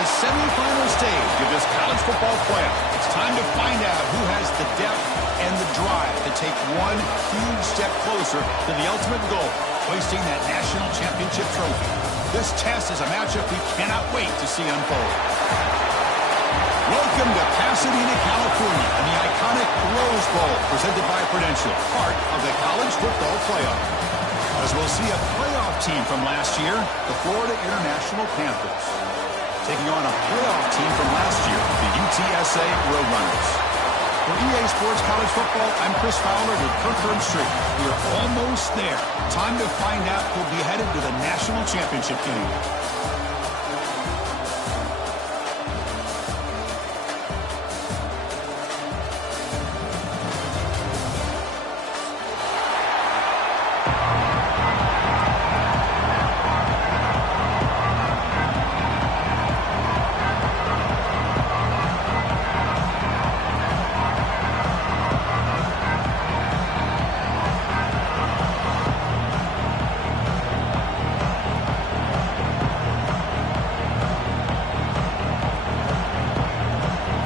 the semifinal stage of this college football playoff. It's time to find out who has the depth and the drive to take one huge step closer to the ultimate goal, hoisting that national championship trophy. This test is a matchup we cannot wait to see unfold. Welcome to Pasadena, California, and the iconic Rose Bowl, presented by Prudential, part of the college football playoff. As we'll see a playoff team from last year, the Florida International Panthers, taking on a playoff team from last year, the UTSA Roadrunners. For EA Sports College Football, I'm Chris Fowler with Kirk Herbstreit. We are almost there. Time to find out who'll be headed to the national championship game.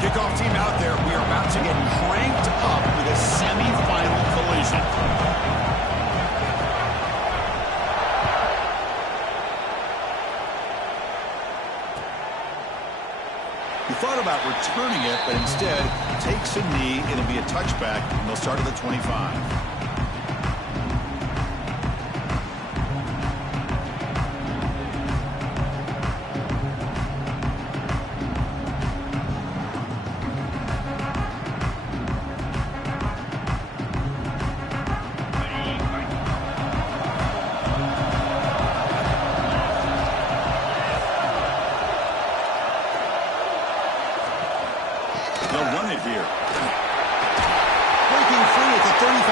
Kickoff team out there. We are about to get cranked up with a semifinal collision. He thought about returning it, but instead takes a knee. It'll be a touchback, and they'll start at the 25. They'll run it here. Breaking free at the 35.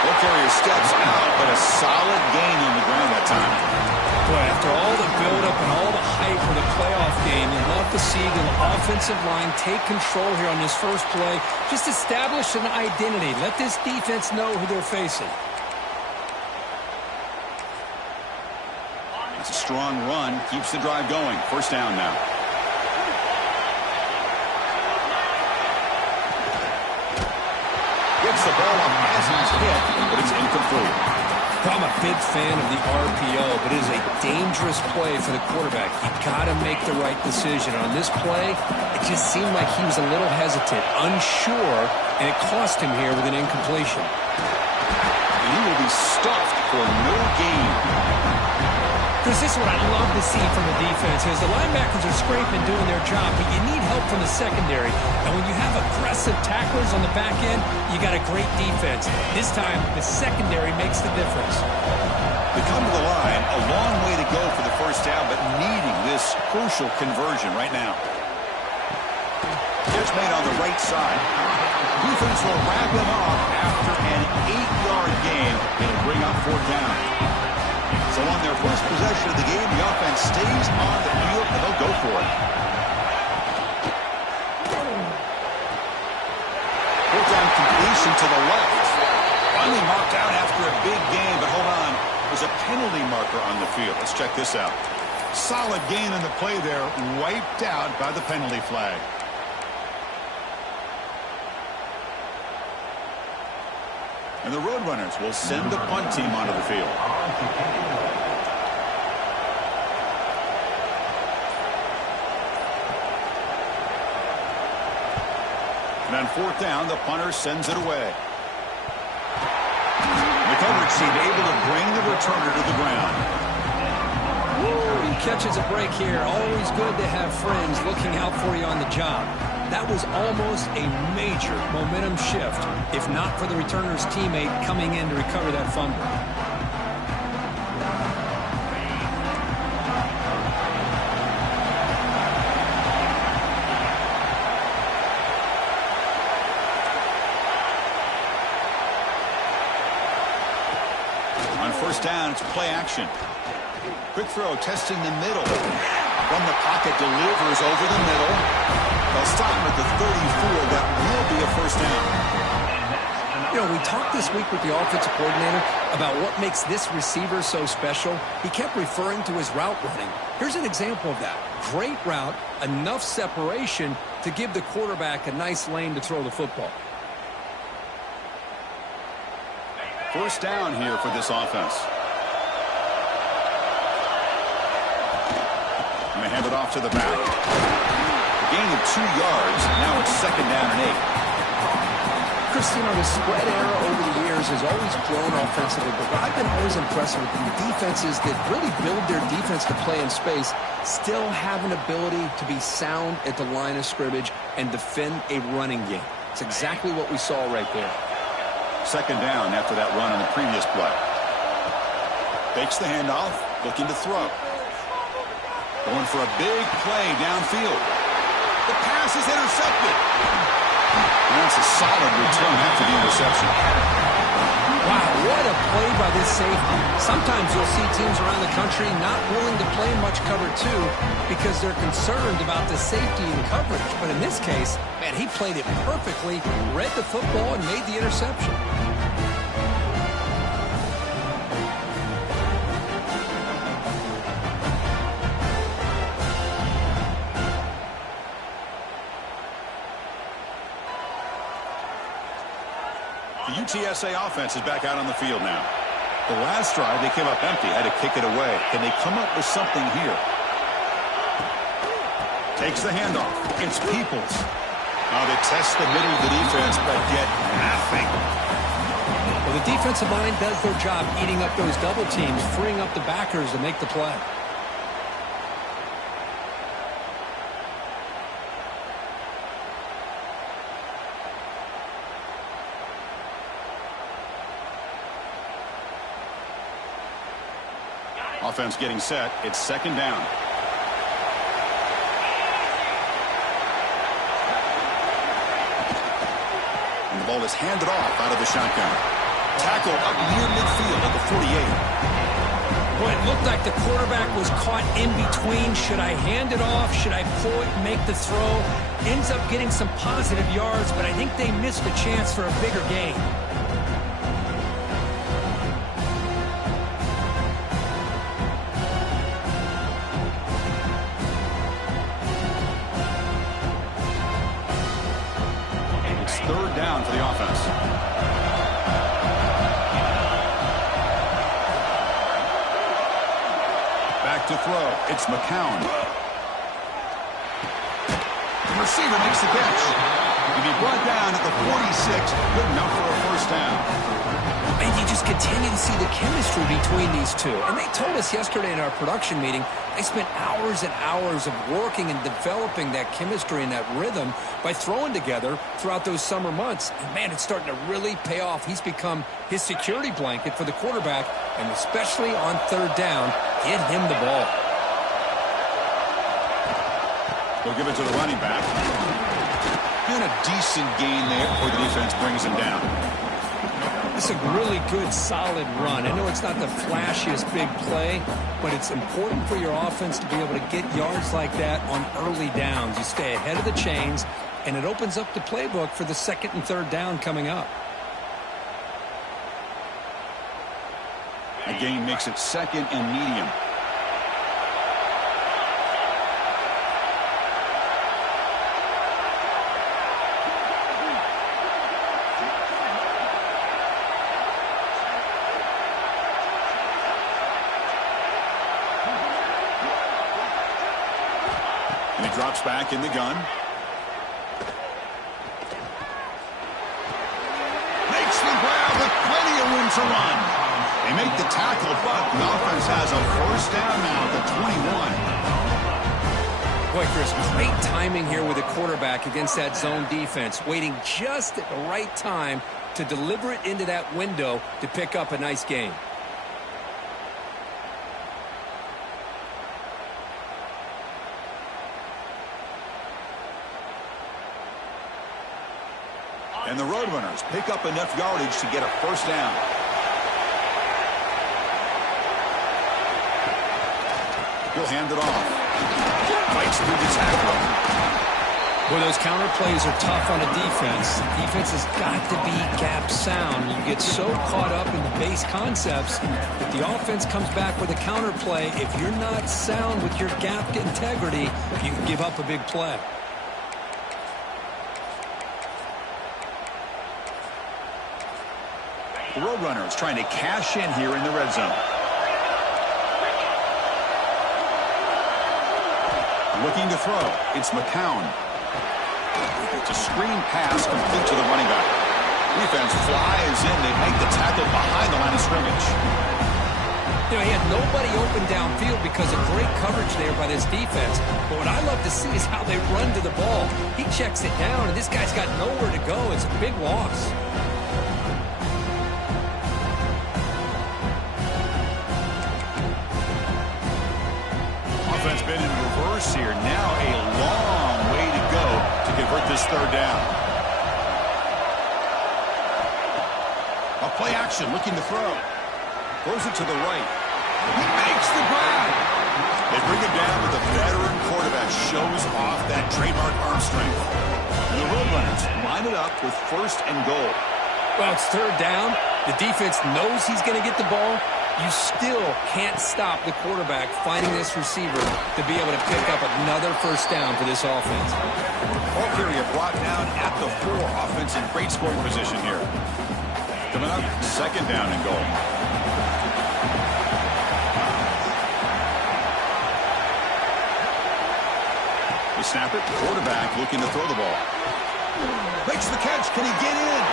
Ball carrier steps out, but a solid gain on the ground that time. Boy, after all the buildup and all the hype for the playoff game, you love to see the offensive line take control here on this first play. Just establish an identity. Let this defense know who they're facing. It's a strong run. Keeps the drive going. First down now. Gets the ball up as he's hit, but it's incomplete. I'm a big fan of the RPO, but it is a dangerous play for the quarterback. You've got to make the right decision. On this play, it just seemed like he was a little hesitant, unsure, and it cost him here with an incompletion. He will be stuffed for no gain. Chris, this is what I love to see from the defense is the linebackers are scraping doing their job, but you need help from the secondary. And when you have aggressive tacklers on the back end, you got a great defense. This time, the secondary makes the difference. They come to the line, a long way to go for the first down, but needing this crucial conversion right now. Catch made on the right side. Defense will wrap him up after an 8-yard gain. It'll bring up fourth down. So on their first possession of the game, the offense stays on the field, and they'll go for it. Fourth down completion to the left. Finally marked out after a big gain, but hold on. There's a penalty marker on the field. Let's check this out. Solid gain in the play there, wiped out by the penalty flag. And the Roadrunners will send the punt team onto the field. And on fourth down, the punter sends it away. The coverage team able to bring the returner to the ground. Woo, he catches a break here. Always good to have friends looking out for you on the job. That was almost a major momentum shift, if not for the returner's teammate coming in to recover that fumble. On first down, it's play action. Quick throw, testing the middle. From the pocket, delivers over the middle. They'll stop him at the 34. That will be a first down. You know, we talked this week with the offensive coordinator about what makes this receiver so special. He kept referring to his route running. Here's an example of that. Great route, enough separation to give the quarterback a nice lane to throw the football. First down here for this offense. Going to hand it off to the back. A gain of 2 yards. Now it's second down and 8. Christian, the spread era over the years has always grown offensively, but what I've been always impressed with the defenses that really build their defense to play in space still have an ability to be sound at the line of scrimmage and defend a running game. It's exactly what we saw right there. Second down after that run on the previous play. Fakes the handoff, looking to throw. Going for a big play downfield. The pass is intercepted. That's a solid return after the interception. Wow, what a play by this safety. Sometimes you'll see teams around the country not willing to play much cover 2 because they're concerned about the safety and coverage. But in this case, man, he played it perfectly, read the football, and made the interception. The UTSA offense is back out on the field now. The last drive, they came up empty, had to kick it away. Can they come up with something here? Takes the handoff. It's Peoples. Now they test the middle of the defense, but get nothing. Well, the defensive line does their job eating up those double teams, freeing up the backers to make the play. Offense getting set. It's second down. And the ball is handed off out of the shotgun. Tackle up near midfield at the 48. Well, it looked like the quarterback was caught in between. Should I hand it off? Should I pull it and make the throw? Ends up getting some positive yards, but I think they missed a chance for a bigger gain. Third down for the offense. Back to throw. It's McCown. The receiver makes the catch. He'll be brought down at the 46. Good enough for a first down. And you just continue to see the chemistry between these two. And they told us yesterday in our production meeting, they spent hours and hours of working and developing that chemistry and that rhythm by throwing together throughout those summer months. And, man, it's starting to really pay off. He's become his security blanket for the quarterback, and especially on third down, get him the ball. They'll give it to the running back. And a decent gain there before the defense brings him down. It's a really good, solid run. I know it's not the flashiest big play, but it's important for your offense to be able to get yards like that on early downs. You stay ahead of the chains, and it opens up the playbook for the second and third down coming up. The gain makes it second and medium. And he drops back in the gun. Makes the grab with plenty of room to run. They make the tackle, but the offense has a first down now at the 21. Boy, Chris, great timing here with the quarterback against that zone defense, waiting just at the right time to deliver it into that window to pick up a nice gain. And the Roadrunners pick up enough yardage to get a first down. He'll hand it off. Fights through the tackle. Well, those counter plays are tough on a defense. Defense has got to be gap sound. You get so caught up in the base concepts that the offense comes back with a counter play. If you're not sound with your gap integrity, you can give up a big play. The Roadrunners trying to cash in here in the red zone. Looking to throw. It's McCown. It's a screen pass complete to the running back. Defense flies in. They make the tackle behind the line of scrimmage. You know, he had nobody open downfield because of great coverage there by this defense. But what I love to see is how they run to the ball. He checks it down, and this guy's got nowhere to go. It's a big loss. Offense been in reverse here. Now a long way to go to convert this third down. A play action looking to throw. Throws it to the right. He makes the grab. They bring it down with a veteran quarterback. Shows off that trademark arm strength. And the Roadrunners line it up with first and goal. Well, it's third down. The defense knows he's going to get the ball. You still can't stop the quarterback finding this receiver to be able to pick up another first down for this offense. Ball carrier brought down at the 4. Offense in great scoring position here. Coming up, second down and goal. The snapper, quarterback looking to throw the ball. Makes the catch. Can he get in?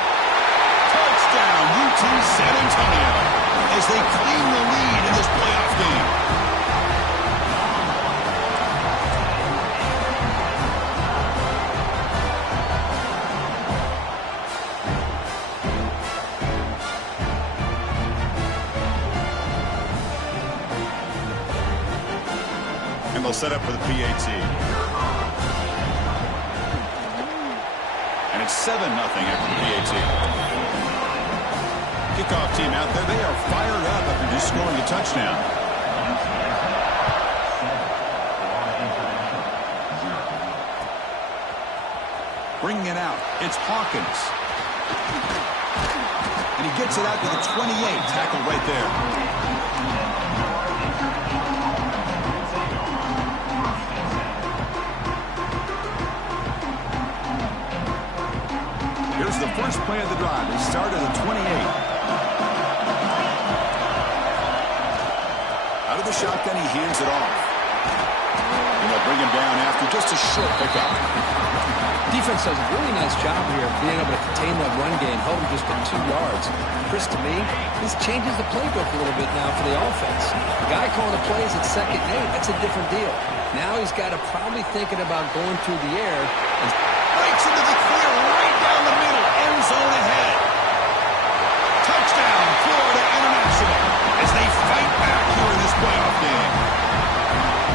Touchdown, UT San Antonio, as they claim the lead in this playoff game. And they'll set up for the PAT. And it's 7-0 after the PAT. Kickoff team out there. They are fired up after just scoring a touchdown. Bringing it out. It's Hawkins. And he gets it out to the 28. Tackled right there. Here's the first play of the drive. They start at the 28. Out of the shotgun, he hands it off. And they'll bring him down after just a short pickup. Defense does a really nice job here of being able to contain that run game, hold him just at 2 yards. Chris, to me, this changes the playbook a little bit now for the offense. The guy calling the plays at 2nd and 8, that's a different deal. Now he's got to probably thinking about going through the air. And breaks into the clear right down the middle. End zone ahead. Touchdown, Florida International, as they fight back here in this playoff game.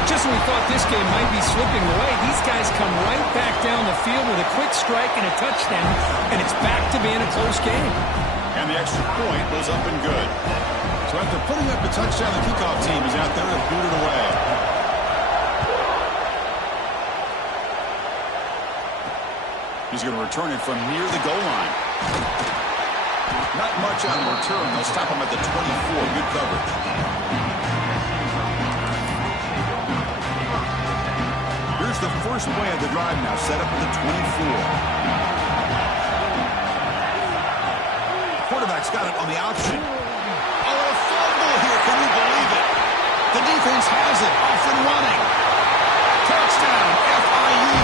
Just when we thought this game might be slipping away, these guys come right back down the field with a quick strike and a touchdown, and it's back to being a close game. And the extra point goes up and good. So after putting up the touchdown, the kickoff team is out there to boot it away. He's going to return it from near the goal line. Not much on return. They'll stop him at the 24. Good coverage. Here's the first play of the drive now, set up at the 24. Quarterback's got it on the option. Oh, a fumble here. Can you believe it? The defense has it. Off and running. Touchdown, FIU.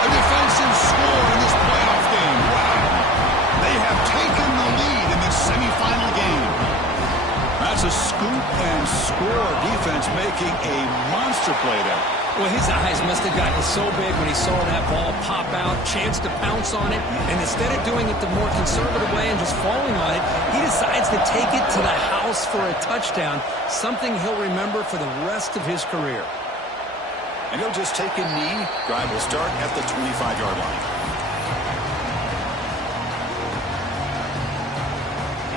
A defensive score in this playoff game. Wow. They have taken the lead in this semifinal game. That's a scoop and score. Defense making a monster play there. Well, his eyes must have gotten so big when he saw that ball pop out, chance to pounce on it, and instead of doing it the more conservative way and just falling on it, he decides to take it to the house for a touchdown, something he'll remember for the rest of his career. And he'll just take a knee. Drive will start at the 25-yard line.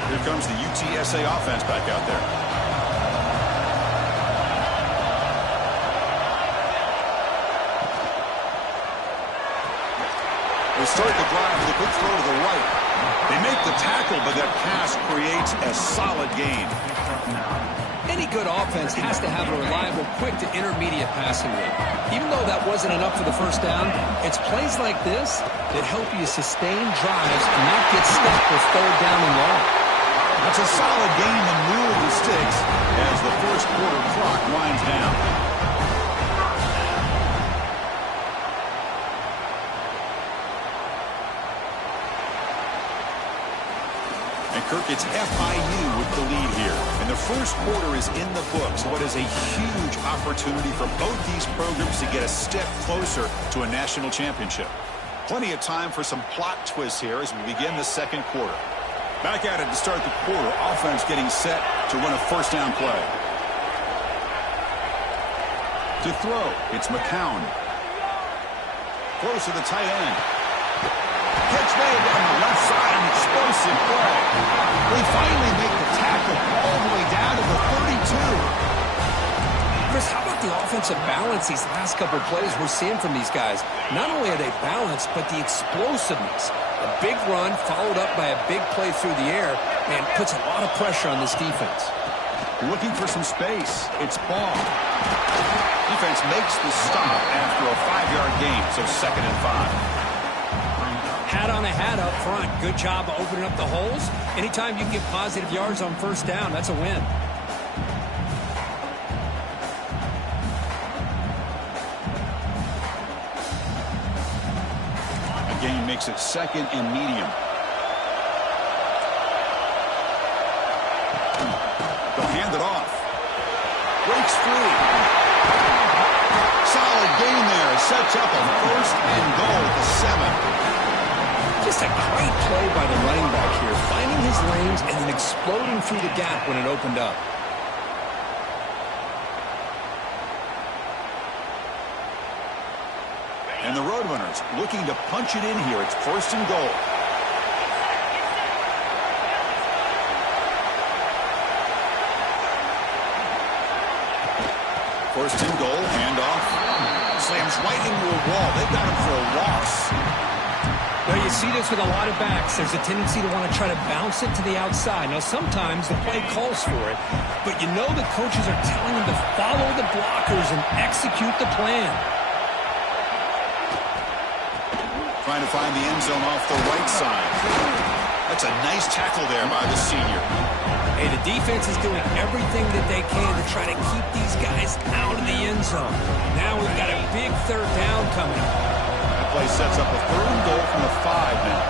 Here comes the UTSA offense back out there. To start the drive with a quick throw to the right. They make the tackle, but that pass creates a solid gain. Any good offense has to have a reliable, quick to intermediate passing game. Even though that wasn't enough for the first down, it's plays like this that help you sustain drives and not get stuck with third down and long. That's a solid gain to move the sticks as the first quarter clock winds down. And Kirk, it's FIU with the lead here. And the first quarter is in the books. What is a huge opportunity for both these programs to get a step closer to a national championship. Plenty of time for some plot twists here as we begin the second quarter. Back at it to start the quarter. Offense getting set to run a first down play. To throw, it's McCown. Close to the tight end. Catch made down the left side, an explosive play. They finally make the tackle all the way down to the 32. Chris, how about the offensive balance these last couple of plays we're seeing from these guys? Not only are they balanced, but the explosiveness. A big run followed up by a big play through the air, and puts a lot of pressure on this defense. Looking for some space. It's Ball. Defense makes the stop after a 5-yard gain, so 2nd and 5. Hat on a hat up front. Good job of opening up the holes. Anytime you get positive yards on first down, that's a win. Again, makes it 2nd and medium. They'll hand it off. Breaks free. Solid gain there. Sets up a 1st and goal at the 7. Just a great play by the running back here, finding his lanes and then exploding through the gap when it opened up. And the Roadrunners looking to punch it in here. It's 1st and goal. First and goal, handoff. Slams right into a wall. They've got him for a loss. Well, you see this with a lot of backs. There's a tendency to want to try to bounce it to the outside. Now, sometimes the play calls for it, but you know the coaches are telling them to follow the blockers and execute the plan. Trying to find the end zone off the right side. That's a nice tackle there by the senior. Hey, the defense is doing everything that they can to try to keep these guys out of the end zone. Now we've got a big third down coming. Play sets up a 3rd and goal from the 5 now.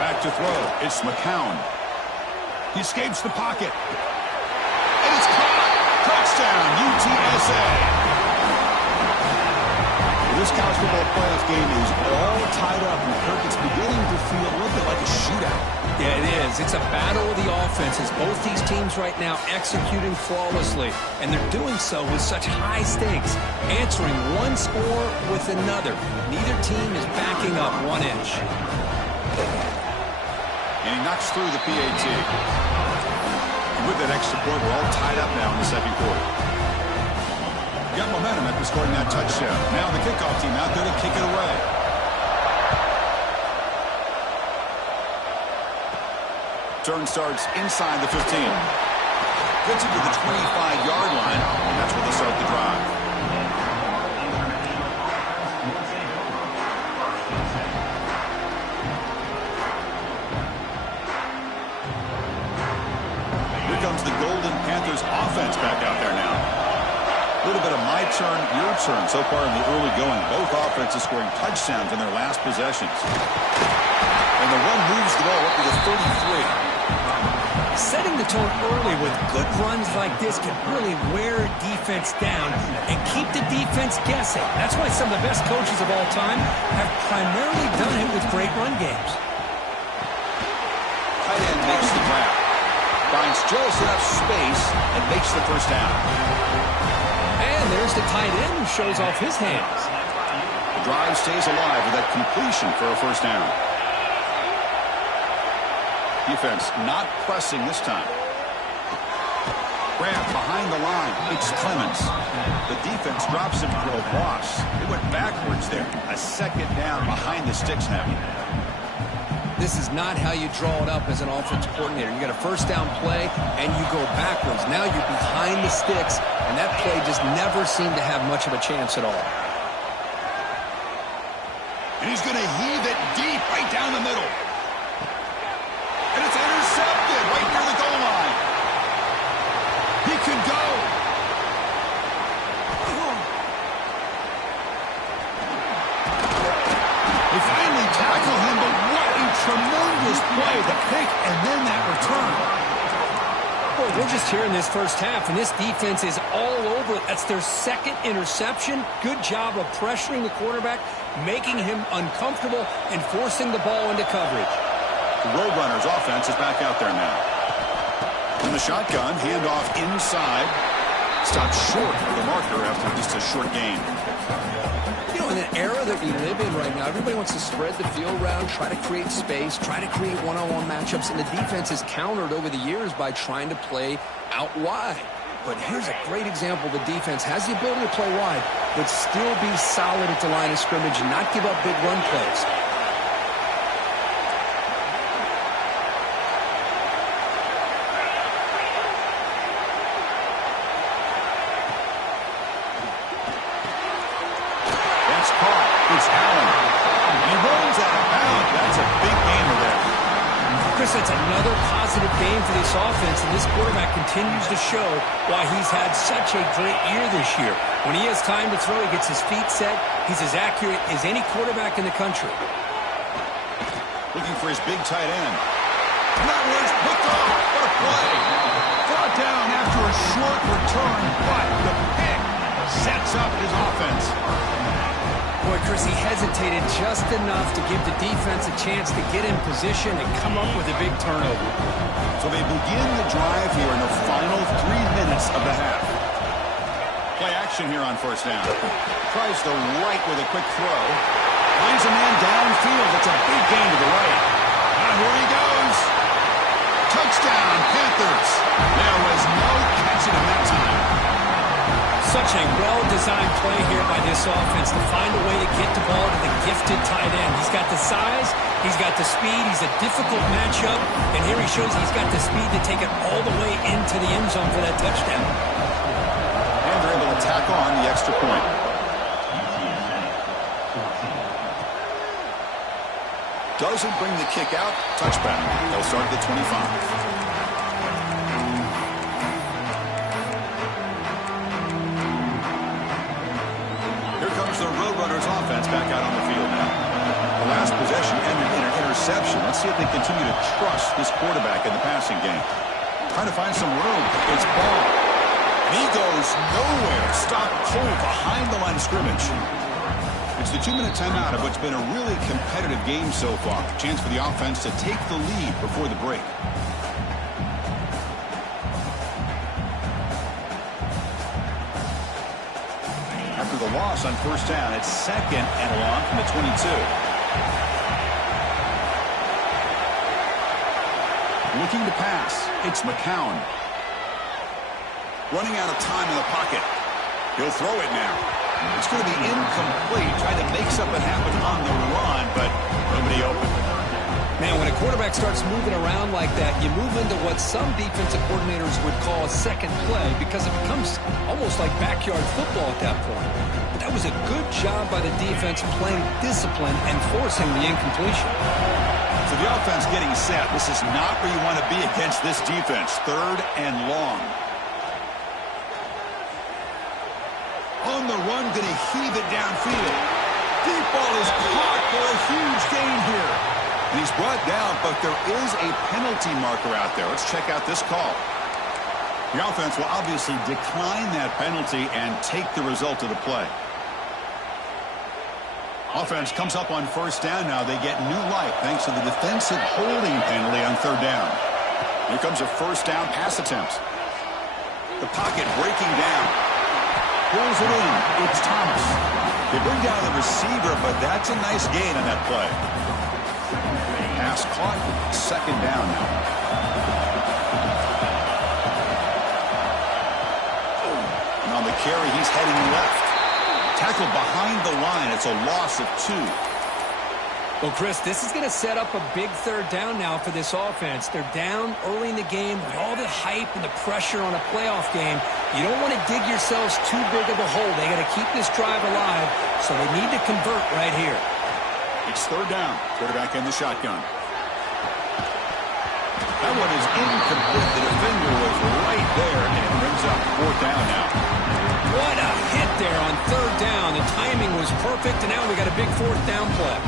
Back to throw. It's McCown. He escapes the pocket. And it's caught. Touchdown, UTSA. This college football playoff game is all tied up, and Kirk, it's beginning to feel a little bit like a shootout. Yeah, it is. It's a battle of the offenses. Both these teams right now executing flawlessly, and they're doing so with such high stakes, answering one score with another. Neither team is backing up 1 inch. And he knocks through the PAT. And with that extra point, we're all tied up now in the second quarter. Got momentum after scoring that touchdown. Now the kickoff team out there to kick it away. Turn starts inside the 15. Gets it to the 25-yard line, and that's where they start the drive. Here comes the Golden Panthers offense back out there now. A little bit of my turn, your turn so far in the early going. Both offenses scoring touchdowns in their last possessions. And the run moves the ball up to the 33. Setting the tone early with good runs like this can really wear defense down and keep the defense guessing. That's why some of the best coaches of all time have primarily done it with great run games. Tight end makes the grab. Finds just enough space and makes the first down. And there's the tight end who shows off his hands. The drive stays alive with that completion for a first down. Defense not pressing this time. grab behind the line. It's Clemens. The defense drops him for a loss. They went backwards there. A second down behind the sticks now. This is not how you draw it up as an offensive coordinator. You got a first down play, and you go backwards. Now you're behind the sticks, and that play just never seemed to have much of a chance at all. And he's going to heave it deep right down the middle. And it's intercepted right near the goal line. He can go. They finally tackle him, but what a tremendous play. The pick and then that return. Boy, we're just here in this first half, and this defense is all over it. That's their second interception. Good job of pressuring the quarterback, making him uncomfortable, and forcing the ball into coverage. The Roadrunners offense is back out there now. In the shotgun, handoff inside. Stopped short of the marker after just a short gain. You know, in an era that we live in right now, everybody wants to spread the field around, try to create space, try to create one-on-one matchups, and the defense is countered over the years by trying to play out wide. But here's a great example. The defense has the ability to play wide, but still be solid at the line of scrimmage and not give up big run plays. It's Allen. He rolls out of bounds. That's a big gainer there. Chris, that's another positive game for this offense, and this quarterback continues to show why he's had such a great year this year. When he has time to throw, he gets his feet set. He's as accurate as any quarterback in the country. Looking for his big tight end. And that one's picked off. What a play. Brought down after a short return, but the pick sets up his offense. Boy, Chris, he hesitated just enough to give the defense a chance to get in position and come up with a big turnover. So they begin the drive here in the final 3 minutes of the half. Play action here on first down. Tries the right with a quick throw. Finds a man downfield. It's a big gain to the right. Now here he goes. Touchdown, Panthers. There was no catching him that time. Such a well-designed play here by this offense to find a way to get the ball to the gifted tight end. He's got the size, he's got the speed, he's a difficult matchup, and here he shows he's got the speed to take it all the way into the end zone for that touchdown. And they're able to tack on the extra point. Doesn't bring the kick out. Touchback. They'll start at the 25. The Roadrunners offense back out on the field now. The last possession ended in an interception. Let's see if they continue to trust this quarterback in the passing game. Trying to find some room. It's Ball. And he goes nowhere. Stopped cold behind the line of scrimmage. It's the 2-minute timeout of what's been a really competitive game so far. Chance for the offense to take the lead before the break. The loss on first down. It's second and long from the 22. Looking to pass. It's McCown. Running out of time in the pocket. He'll throw it now. It's going to be incomplete. Trying to make something happen on the run, but nobody open. Man, when a quarterback starts moving around like that, you move into what some defensive coordinators would call a second play because it becomes almost like backyard football at that point. But that was a good job by the defense playing discipline and forcing the incompletion. So the offense getting set. This is not where you want to be against this defense. Third and long. On the run, going to heave it downfield. Deep ball is caught for a huge gain here. And he's brought down, but there is a penalty marker out there. Let's check out this call. The offense will obviously decline that penalty and take the result of the play. Offense comes up on first down now. They get new life thanks to the defensive holding penalty on third down. Here comes a first down pass attempt. The pocket breaking down. Pulls it in. It's Thomas. They bring down the receiver, but that's a nice gain on that play. Pass caught. Second down now. carry. He's heading left. Tackled behind the line. It's a loss of 2. Well, Chris, this is going to set up a big third down now for this offense. They're down early in the game with all the hype and the pressure on a playoff game. You don't want to dig yourselves too big of a hole. They got to keep this drive alive, so they need to convert right here. It's third down. Quarterback in the shotgun. That one is incomplete. The defender was right there, and it brings up fourth down now. What a hit there on third down. The timing was perfect, and now we got a big fourth down play.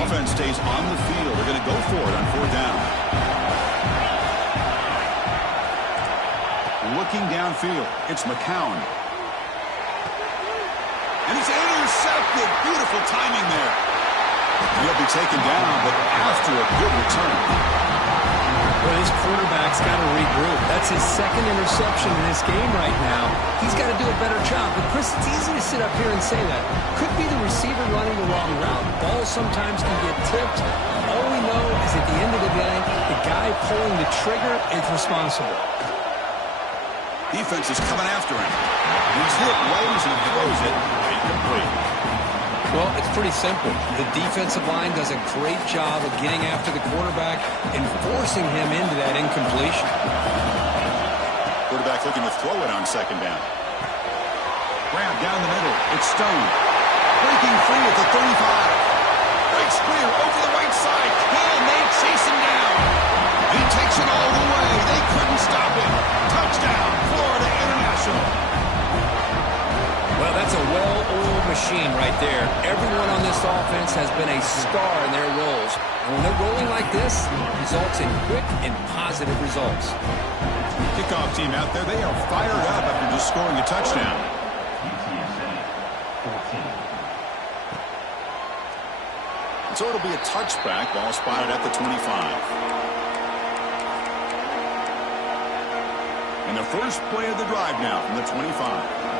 Offense stays on the field. They're going to go for it on fourth down. Looking downfield, it's McCown. And it's intercepted. Beautiful timing there. He'll be taken down, but after a good return. Well, his quarterback's got to regroup. That's his second interception in this game right now. He's got to do a better job. But, Chris, it's easy to sit up here and say that. Could be the receiver running the wrong route. Balls sometimes can get tipped. All we know is at the end of the day, the guy pulling the trigger is responsible. Defense is coming after him. He's hit right as he throws it. Incomplete. Well, it's pretty simple. The defensive line does a great job of getting after the quarterback and forcing him into that incompletion. Quarterback looking to throw it on second down. Grab down the middle. It's Stone. Breaking free at the 35. Breaks clear over the right side. Can they chase him down? He takes it all the way. They couldn't stop him. Touchdown, Florida International. Well, that's a well-oiled machine right there. Everyone on this offense has been a star in their roles. And when they're rolling like this, it results in quick and positive results. Kickoff team out there, they are fired up after just scoring a touchdown. So it'll be a touchback. Ball spotted at the 25. And the first play of the drive now from the 25.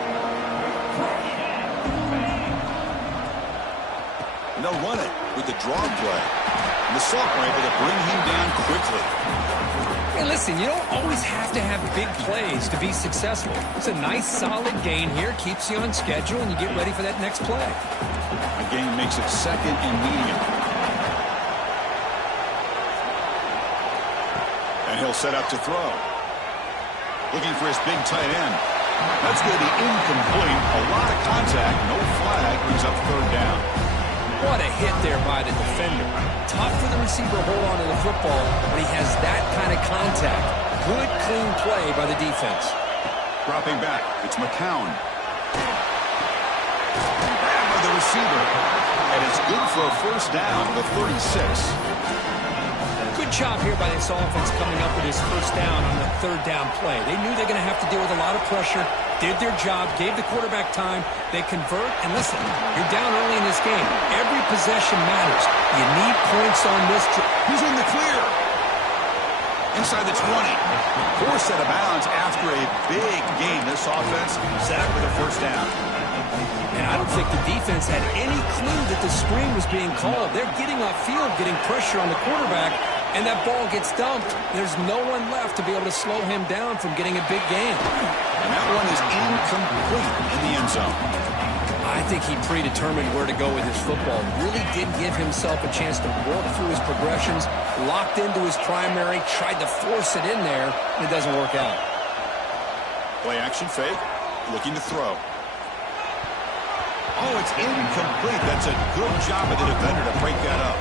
And they'll run it with the draw play. And the Salk are able to bring him down quickly. Hey, listen, you don't always have to have big plays to be successful. It's a nice, solid gain here. Keeps you on schedule, and you get ready for that next play. A gain makes it second and medium. And he'll set up to throw. Looking for his big tight end. That's going to be incomplete. A lot of contact. No flag. Brings up third down. What a hit there by the defender. Tough for the receiver to hold on to the football when he has that kind of contact. Good, clean play by the defense. Dropping back. It's McCown. Grabbed by the receiver. And it's good for a first down at the 36. Good job here by this offense coming up with his first down on the third down play. They knew they're going to have to deal with a lot of pressure, did their job, gave the quarterback time. They convert, and listen, you're down early in this game. Every possession matters. You need points on this. He's in the clear. Inside the 20. Forced out of bounds after a big game. This offense set up for the first down. And I don't think the defense had any clue that the screen was being called. They're getting upfield, getting pressure on the quarterback, and that ball gets dumped. There's no one left to be able to slow him down from getting a big gain. And that one is incomplete in the end zone. I think he predetermined where to go with his football. Really did give himself a chance to work through his progressions, locked into his primary, tried to force it in there, and it doesn't work out. Play action fake, looking to throw. Oh, it's incomplete. That's a good job of the defender to break that up.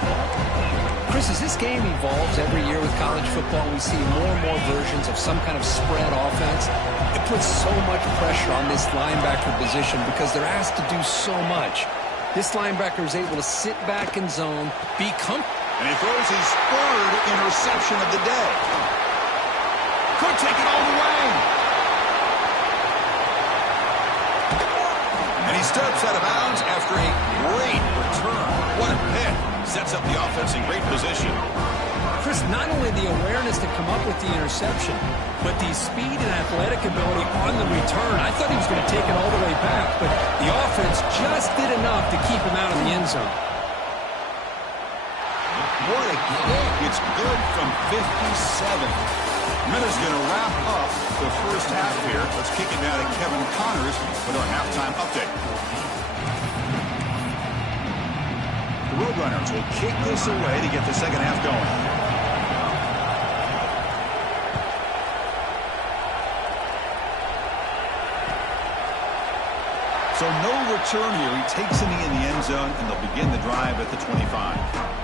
Chris, as this game evolves every year with college football, we see more and more versions of some kind of spread offense. It puts so much pressure on this linebacker position because they're asked to do so much. This linebacker is able to sit back in zone, be comfortable. And he throws his third interception of the day. Could take it all the way. And he steps out of bounds after a great return. What a hit. Sets up the offense in great position. Chris, not only the awareness to come up with the interception, but the speed and athletic ability on the return. I thought he was going to take it all the way back, but the offense just did enough to keep him out of the end zone. What a kick. It's good from 57. Minutes going to wrap up the first half here. Let's kick it now to Kevin Connors with our halftime update. The Roadrunners will kick this away to get the second half going. So no return here. He takes a knee in the end zone, and they'll begin the drive at the 25.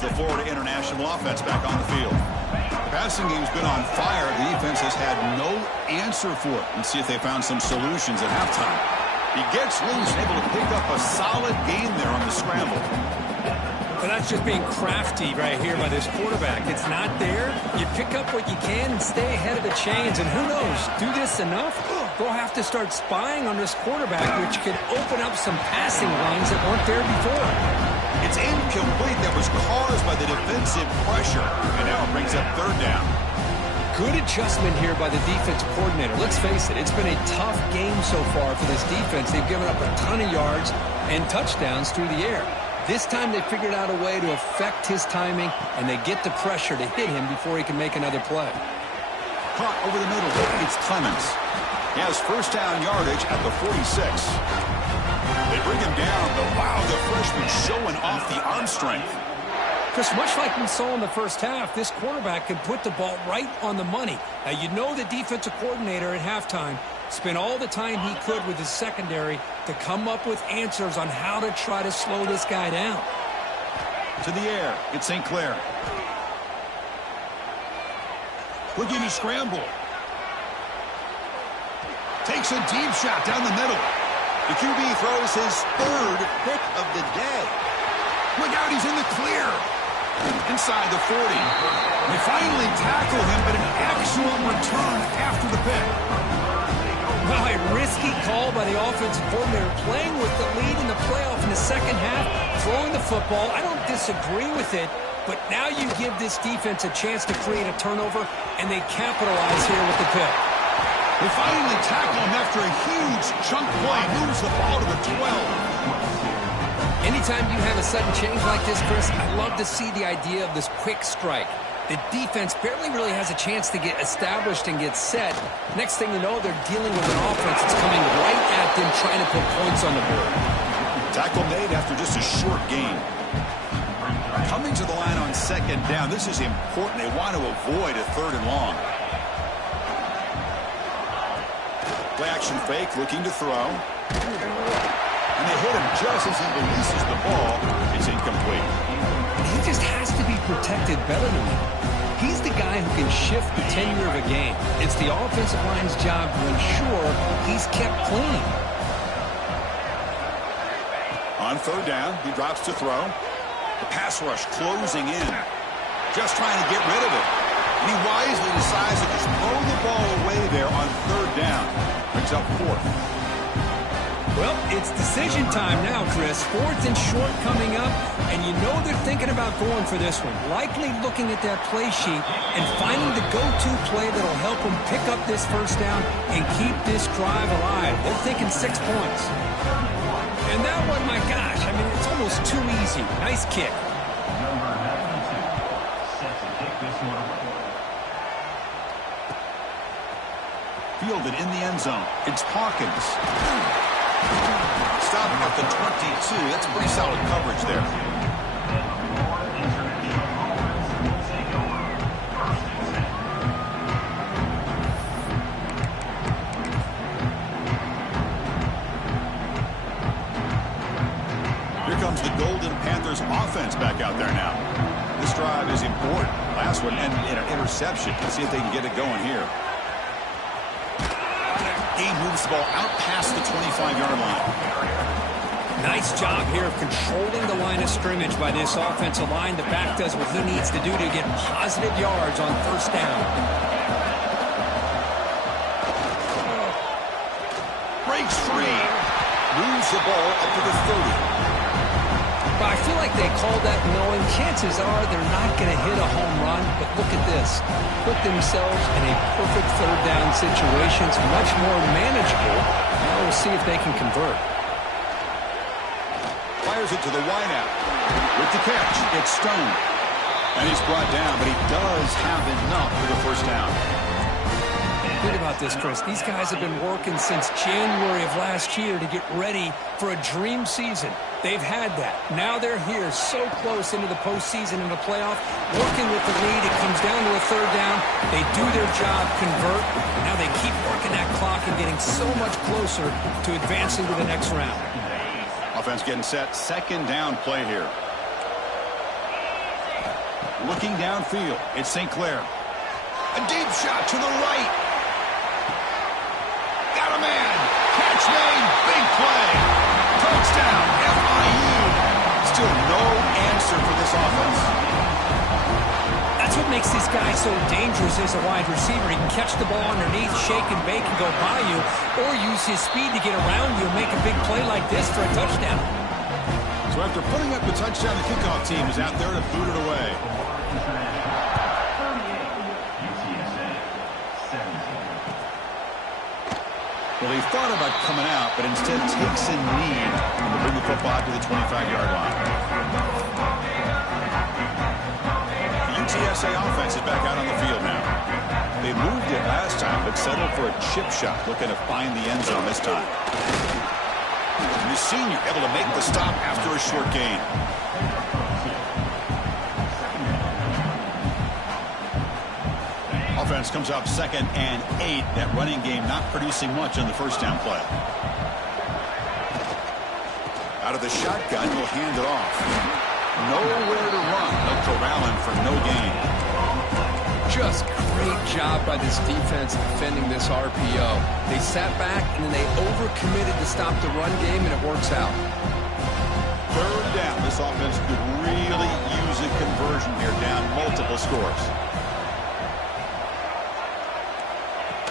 The Florida International offense back on the field. The passing game's been on fire. The defense has had no answer for it. Let's see if they found some solutions at halftime. He gets loose, able to pick up a solid gain there on the scramble. But that's just being crafty right here by this quarterback. It's not there. You pick up what you can and stay ahead of the chains. And who knows, do this enough, they'll have to start spying on this quarterback, which could open up some passing lanes that weren't there before. It's incomplete. That was caused by the defensive pressure. And now it brings up third down. Good adjustment here by the defensive coordinator. Let's face it, it's been a tough game so far for this defense. They've given up a ton of yards and touchdowns through the air. This time they figured out a way to affect his timing, and they get the pressure to hit him before he can make another play. Caught over the middle. It's Clemens. He has first down yardage at the 46. They bring him down, but wow, the freshman showing off the arm strength. Chris, much like we saw in the first half, this quarterback can put the ball right on the money. Now, you know the defensive coordinator at halftime spent all the time he could with his secondary to come up with answers on how to try to slow this guy down. To the air, it's St. Clair. Looking to scramble. Takes a deep shot down the middle. The QB throws his third pick of the day. Look out, he's in the clear. Inside the 40. They finally tackle him, but an excellent return after the pick. Well, a risky call by the offensive coordinator, playing with the lead in the playoff in the second half, throwing the football. I don't disagree with it, but now you give this defense a chance to create a turnover, and they capitalize here with the pick. They finally tackle him after a huge chunk play. Moves the ball to the 12. Anytime you have a sudden change like this, Chris, I love to see the idea of this quick strike. The defense barely really has a chance to get established and get set. Next thing you know, they're dealing with an offense that's coming right at them, trying to put points on the board. Tackle made after just a short gain. Coming to the line on second down. This is important. They want to avoid a third and long. Play action fake, looking to throw. And they hit him just as he releases the ball. It's incomplete. He just has to be protected better than that. He's the guy who can shift the tenure of a game. It's the offensive line's job to ensure he's kept clean. On third down, he drops to throw. The pass rush closing in. Just trying to get rid of it. And he wisely decides to just throw the ball away there on third down. Brings up fourth. Well, it's decision time now, Chris. Fourth and short coming up, and you know they're thinking about going for this one. Likely looking at that play sheet and finding the go-to play that'll help them pick up this first down and keep this drive alive. They're thinking 6 points. And that one, my gosh, I mean, it's almost too easy. Nice kick. Fielded in the end zone. It's Hawkins. Stop at the 22. That's pretty solid coverage there. Here comes the Golden Panthers offense back out there now. This drive is important. Last one ended in an interception. Let's see if they can get it going here. He moves the ball out past the 25-yard line. Nice job here of controlling the line of scrimmage by this offensive line. The back does what he needs to do to get positive yards on first down. Breaks free. moves the ball up to the 30. But I feel like they called that knowing chances are they're not going to hit a home run. But look at this. Put themselves in a perfect third down situation. It's much more manageable. Now we'll see if they can convert. Fires it to the wideout. With the catch, it's Stone. And he's brought down, but he does have enough for the first down. Think about this, Chris. These guys have been working since January of last year to get ready for a dream season. They've had that. Now they're here so close into the postseason and the playoff, working with the lead. It comes down to a third down. They do their job, convert. Now they keep working that clock and getting so much closer to advancing to the next round. Offense getting set. Second down play here. Looking downfield. It's St. Clair. A deep shot to the right. Got a man. Catch made. Big play. Touchdown. FIU. Still no answer for this offense. That's what makes this guy so dangerous as a wide receiver. He can catch the ball underneath, shake and bake and go by you, or use his speed to get around you and make a big play like this for a touchdown. So after putting up the touchdown, the kickoff team is out there to boot it away. Well, he thought about coming out, but instead takes a knee to bring the football to the 25-yard line. The UTSA offense is back out on the field now. They moved it last time, but settled for a chip shot, looking to find the end zone this time. And the senior able to make the stop after a short gain. Offense comes up 2nd and 8. That running game not producing much on the first down play. Out of the shotgun, he'll hand it off. Nowhere to run. They'll corral him for no gain. Just great job by this defense defending this RPO. They sat back and then they overcommitted to stop the run game, and it works out. Third down. This offense could really use a conversion here, down multiple scores.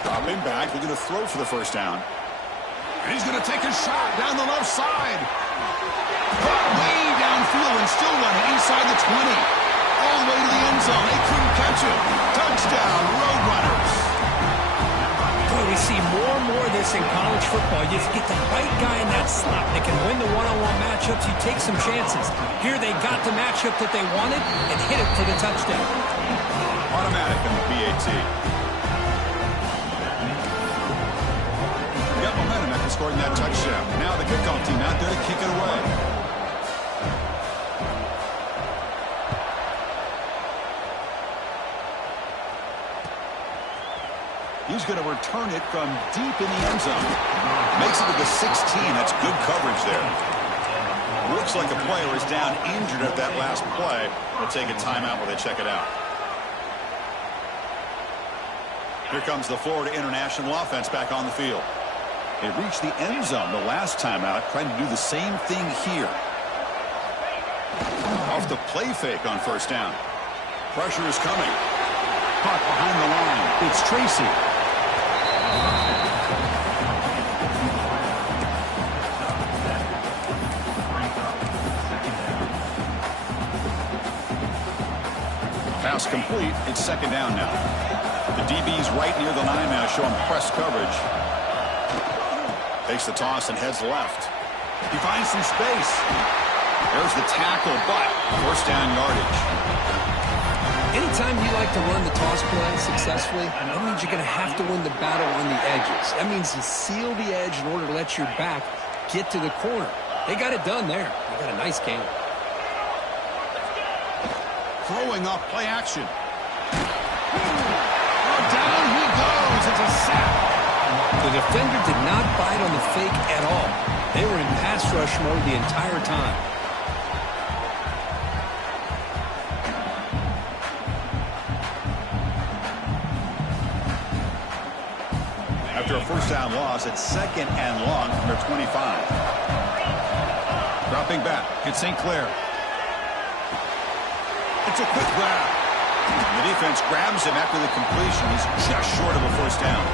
Dropping back, looking to throw for the first down. And he's going to take a shot down the left side. But way downfield and still running inside the 20. All the way to the end zone. They couldn't catch him. Touchdown, Roadrunners. Boy, we see more and more of this in college football. You get the right guy in that slot that can win the one-on-one matchups. You take some chances. Here they got the matchup that they wanted and hit it for the touchdown. Automatic in the PAT. Got momentum after scoring that touchdown. Now the kickoff team out there to kick it away. He's going to return it from deep in the end zone. Makes it to the 16. That's good coverage there. Looks like a player is down injured at that last play. They'll take a timeout while they check it out. Here comes the Florida International offense back on the field. They reached the end zone the last time out, trying to do the same thing here. Off the play fake on first down. Pressure is coming. Caught behind the line. It's Tracy. Pass complete. It's second down now. The DB's right near the line now, showing press coverage. Takes the toss and heads left. He finds some space. There's the tackle, but first down yardage. Anytime you like to run the toss play successfully, that means you're going to have to win the battle on the edges. That means you seal the edge in order to let your back get to the corner. They got it done there. They got a nice game. Throwing off play action. Down he goes. It's a sack. The defender did not bite on the fake at all. They were in pass rush mode the entire time. After a first down loss, it's second and long from their 25. Dropping back, it's St. Clair. It's a quick grab. The defense grabs him after the completion. He's just short of a first down.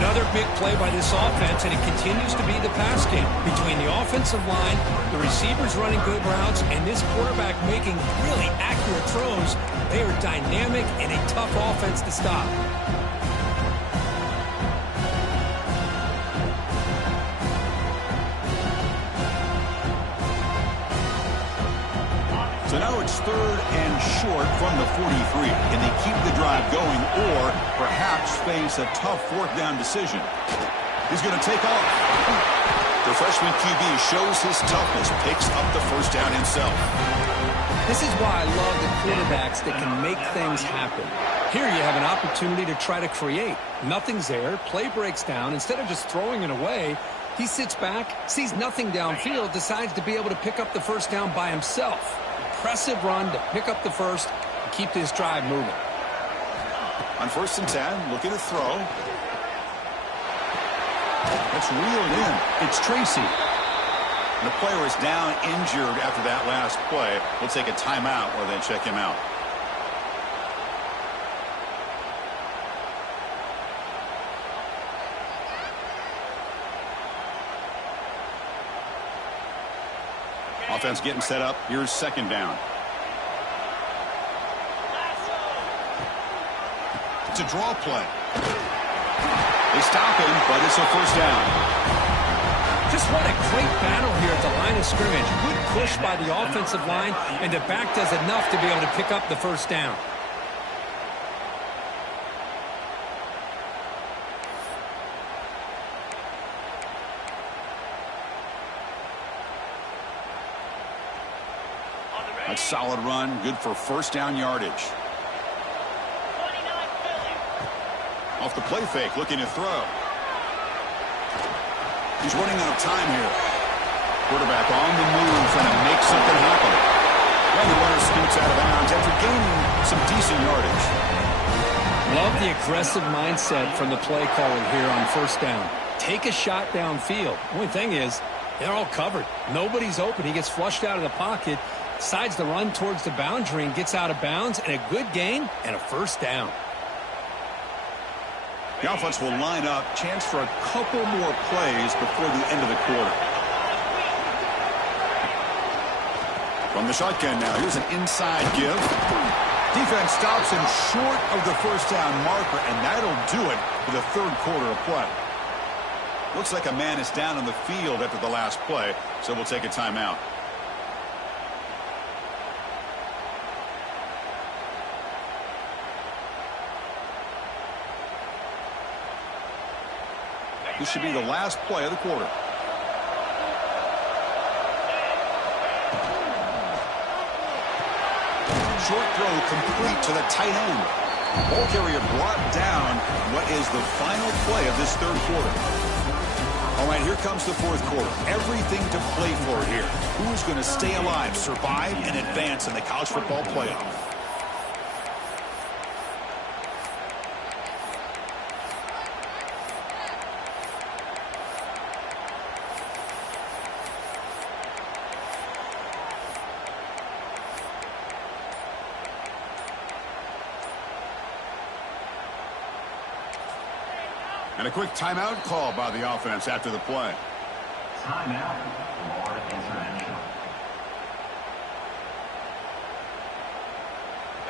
Another big play by this offense, and it continues to be the pass game between the offensive line, the receivers running good routes, and this quarterback making really accurate throws. They are dynamic and a tough offense to stop. So now it's 3rd and short from the 43. Can they keep the drive going or perhaps face a tough 4th down decision? He's going to take off. The freshman QB shows his toughness, picks up the 1st down himself. This is why I love the quarterbacks that can make things happen. Here you have an opportunity to try to create. Nothing's there. Play breaks down. Instead of just throwing it away, he sits back, sees nothing downfield, decides to be able to pick up the 1st down by himself. Impressive run to pick up the 1st and keep this drive moving. On 1st and 10, looking to throw. That's reeled in. It's Tracy. And the player is down injured after that last play. We'll take a timeout or then check him out. Offense getting set up. Here's 2nd down. It's a draw play. They stop him, but it's a 1st down. Just what a great battle here at the line of scrimmage. Good push by the offensive line, and the back does enough to be able to pick up the 1st down. A solid run, good for 1st down yardage. Off the play fake, looking to throw. He's running out of time here. Quarterback on the move, trying to make something happen. Well, the runner scoots out of bounds after gaining some decent yardage. Love the aggressive mindset from the play caller here on 1st down. Take a shot downfield. Only thing is, they're all covered. Nobody's open. He gets flushed out of the pocket, decides to run towards the boundary and gets out of bounds, and a good gain and a 1st down. The offense will line up. Chance for a couple more plays before the end of the quarter. From the shotgun now, here's an inside give. Defense stops him short of the 1st down marker, and that'll do it for the 3rd quarter of play. Looks like a man is down on the field after the last play, so we'll take a timeout. This should be the last play of the quarter. Short throw complete to the tight end. Ball carrier brought down. What is the final play of this 3rd quarter? All right, here comes the 4th quarter. Everything to play for here. Who's going to stay alive, survive, and advance in the college football playoff? And a quick timeout call by the offense after the play. Timeout, Florida International.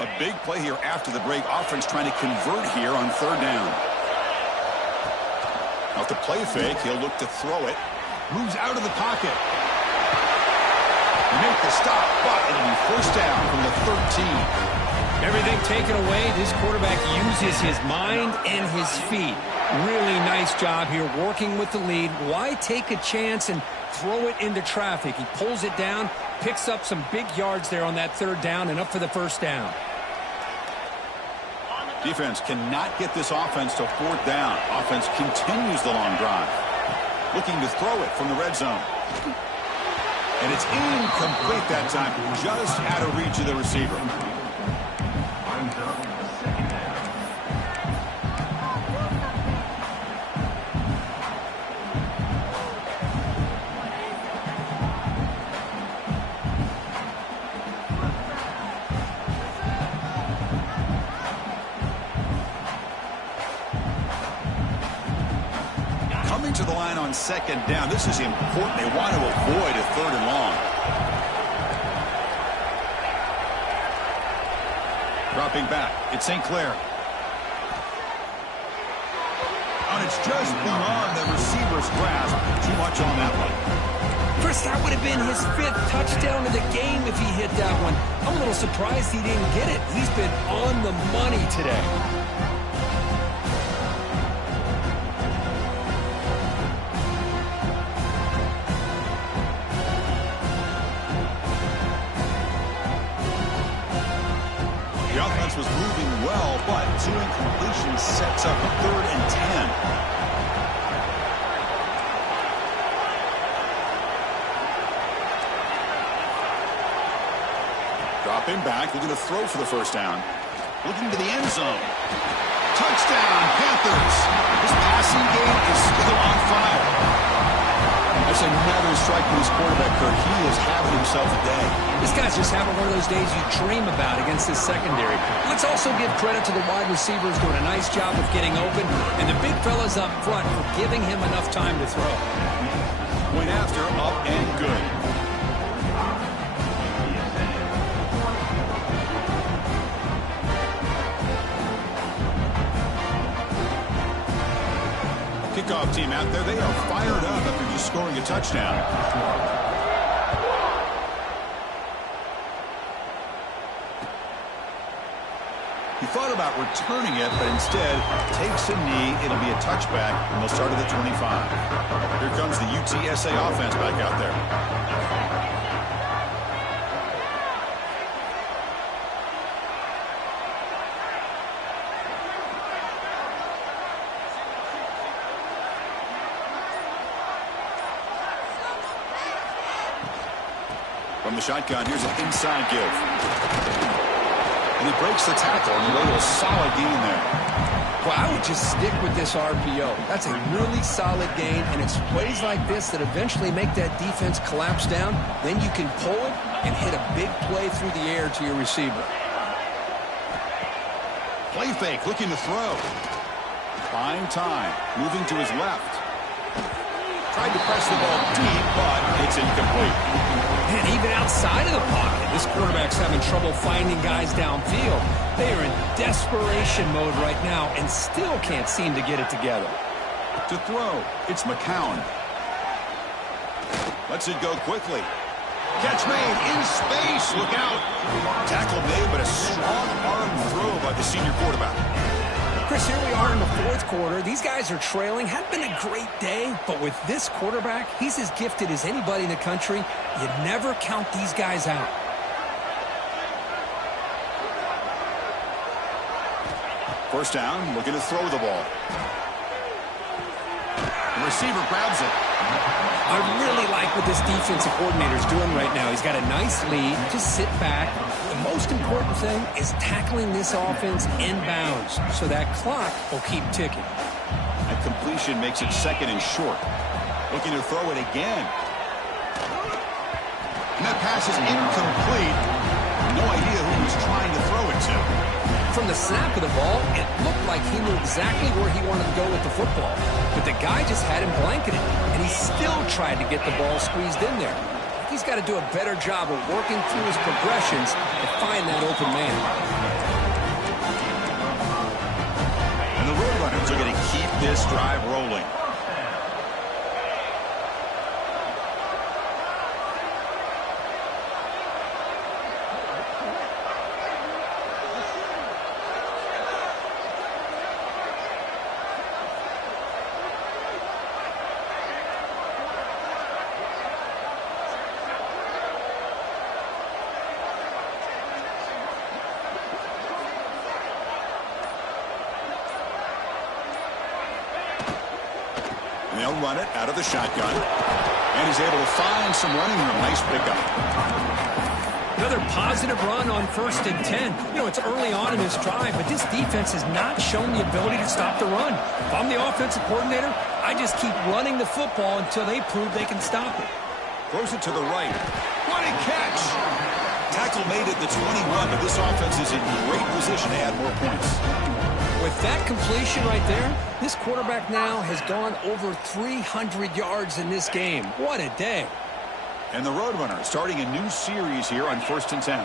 A big play here after the break. Offense trying to convert here on 3rd down. Off the play fake, he'll look to throw it. Moves out of the pocket. Make the stop, but it'll be 1st down from the 13. Everything taken away, this quarterback uses his mind and his feet. Really nice job here working with the lead. Why take a chance and throw it into traffic? He pulls it down, picks up some big yards there on that 3rd down, and up for the 1st down. Defense cannot get this offense to 4th down. Offense continues the long drive. Looking to throw it from the red zone. And it's incomplete that time, just out of reach of the receiver. to the line on second down. This is important. They want to avoid a 3rd and long. Dropping back, it's St. Clair. And it's just beyond the receiver's grasp. Too much on that one. Chris, that would have been his 5th touchdown of the game if he hit that one. I'm a little surprised he didn't get it. He's been on the money today. The offense was moving well, but 2 incompletions sets up a 3rd and 10. Dropping back, looking to throw for the 1st down. Looking to the end zone. Touchdown, Panthers. His passing game is still on fire. That's another strike from his quarterback, Kirk. He is having himself a day. This guy's just having one of those days you dream about against this secondary. Let's also give credit to the wide receivers doing a nice job of getting open, and the big fellas up front for giving him enough time to throw. Went after, up and good. Kickoff team out there, they are fired up after just scoring a touchdown. He thought about returning it, but instead takes a knee. It'll be a touchback, and they'll start at the 25. Here comes the UTSA offense back out there. From the shotgun, here's an inside give. And he breaks the tackle, and a little solid gain there. Well, I would just stick with this RPO. That's a really solid gain, and it's plays like this that eventually make that defense collapse down. Then you can pull it and hit a big play through the air to your receiver. Play fake, looking to throw. Buying time, moving to his left. Tried to press the ball deep, but it's incomplete. And even outside of the pocket, this quarterback's having trouble finding guys downfield. They are in desperation mode right now and still can't seem to get it together. To throw, it's McCown. Lets it go quickly. Catch made in space. Look out. Tackle made, but a strong arm throw by the senior quarterback. Chris, here we are in the 4th quarter. These guys are trailing. Hadn't been a great day, but with this quarterback, he's as gifted as anybody in the country. You never count these guys out. First down, looking to throw the ball. The receiver grabs it. I really like what this defensive coordinator is doing right now. He's got a nice lead. Just sit back. The most important thing is tackling this offense inbounds so that clock will keep ticking. That completion makes it 2nd and short. Looking to throw it again. And that pass is incomplete. No idea who he was trying to throw it to. From the snap of the ball, it looked like he knew exactly where he wanted to go with the football. But the guy just had him blanketed, and he still tried to get the ball squeezed in there. He's got to do a better job of working through his progressions to find that open man. And the Roadrunners are going to keep this drive rolling. They'll run it out of the shotgun. And he's able to find some running room. Nice pickup. Another positive run on 1st and 10. You know, it's early on in this drive, but this defense has not shown the ability to stop the run. If I'm the offensive coordinator, I just keep running the football until they prove they can stop it. Throws it to the right. What a catch! Tackle made at the 21, but this offense is in great position to add more points. With that completion right there, this quarterback now has gone over 300 yards in this game. What a day. And the Roadrunner starting a new series here on 1st and 10.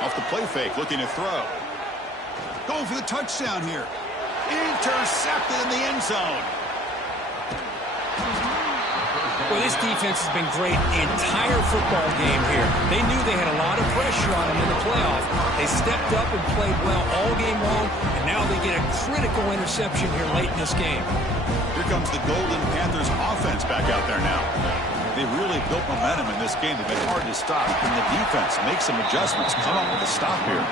Off the play fake, looking to throw. Going for the touchdown here. Intercepted in the end zone. Well, this defense has been great the entire football game here. They knew they had a lot of pressure on them in the playoff. They stepped up and played well all game long, and now they get a critical interception here late in this game. Here comes the Golden Panthers offense back out there now. They really built momentum in this game. They've been hard to stop. And the defense makes some adjustments, come up with a stop here.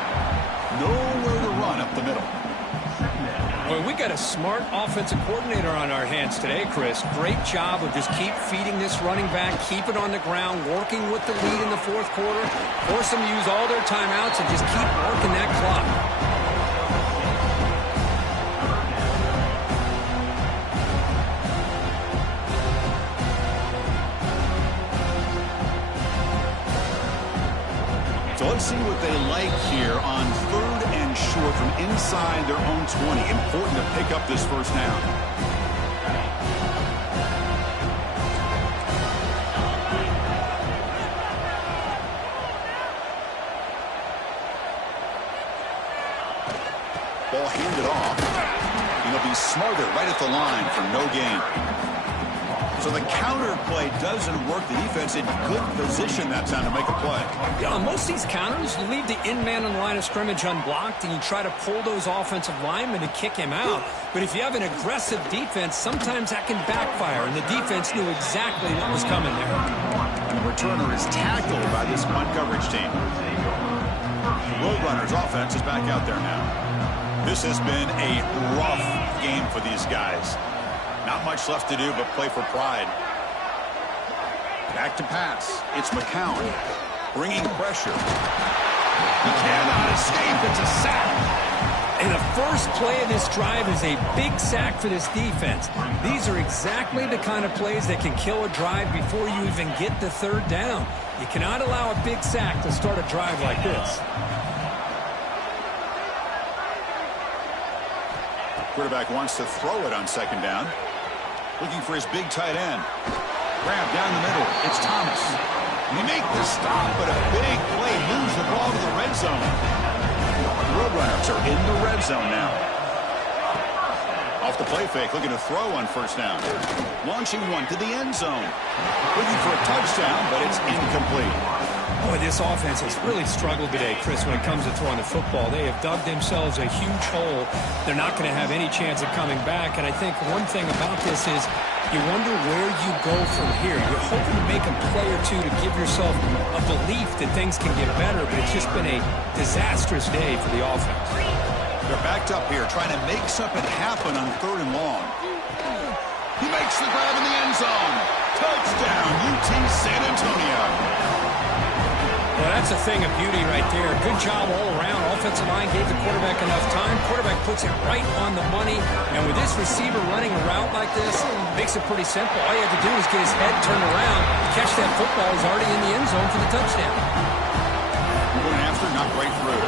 Nowhere to run up the middle. Well, we got a smart offensive coordinator on our hands today, Chris. Great job of just keep feeding this running back, keep it on the ground, working with the lead in the fourth quarter, force them to use all their timeouts, and just keep working that clock. So let's see what they like here on 3rd and short from inside their own 20. Important to pick up this first down. Ball handed off. And he'll be smarter right at the line for no gain. So the counter play doesn't work. The defense in good position that time to make a play. Yeah, on most of these counters, you leave the in man on the line of scrimmage unblocked, and you try to pull those offensive linemen to kick him out. But if you have an aggressive defense, sometimes that can backfire, and the defense knew exactly what was coming there. And the returner is tackled by this punt coverage team. Roadrunners offense is back out there now. This has been a rough game for these guys. Not much left to do but play for pride. Back to pass. It's McCown bringing pressure. He cannot escape. It's a sack. And the first play of this drive is a big sack for this defense. These are exactly the kind of plays that can kill a drive before you even get the 3rd down. You cannot allow a big sack to start a drive like this. Quarterback wants to throw it on 2nd down. Looking for his big tight end. Grab down the middle. It's Thomas. They make the stop, but a big play moves the ball to the red zone. The Roadrunners are in the red zone now. Off the play fake, looking to throw on 1st down. Launching one to the end zone. Looking for a touchdown, but it's incomplete. Boy, this offense has really struggled today, Chris, when it comes to throwing the football. They have dug themselves a huge hole. They're not going to have any chance of coming back. And I think one thing about this is you wonder where you go from here. You're hoping to make a play or two to give yourself a belief that things can get better, but it's just been a disastrous day for the offense. They're backed up here, trying to make something happen on 3rd and long. He makes the grab in the end zone. Touchdown, UT San Antonio. Well, that's a thing of beauty right there. Good job all around. Offensive line gave the quarterback enough time. Quarterback puts it right on the money. And with this receiver running a route like this, makes it pretty simple. All you have to do is get his head turned around, catch that football. Is already in the end zone for the touchdown. Going after, not right through.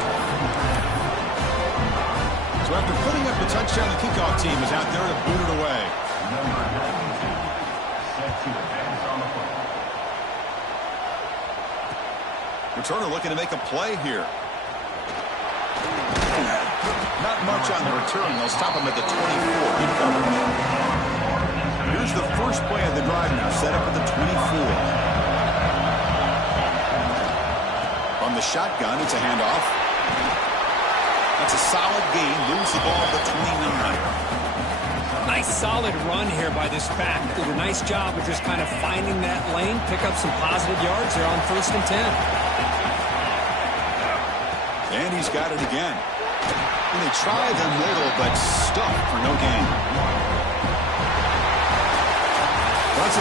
So after putting up the touchdown, the kickoff team is out there to boot it away. Returner looking to make a play here. Not much on the return. They'll stop him at the 24. Good coverage. Here's the first play of the drive now, set up at the 24. From the shotgun, it's a handoff. That's a solid gain. Moves the ball to 29. Nice solid run here by this back. Did a nice job of just kind of finding that lane, pick up some positive yards there on 1st and 10. And he's got it again. And they try the middle, but stuck for no gain. That's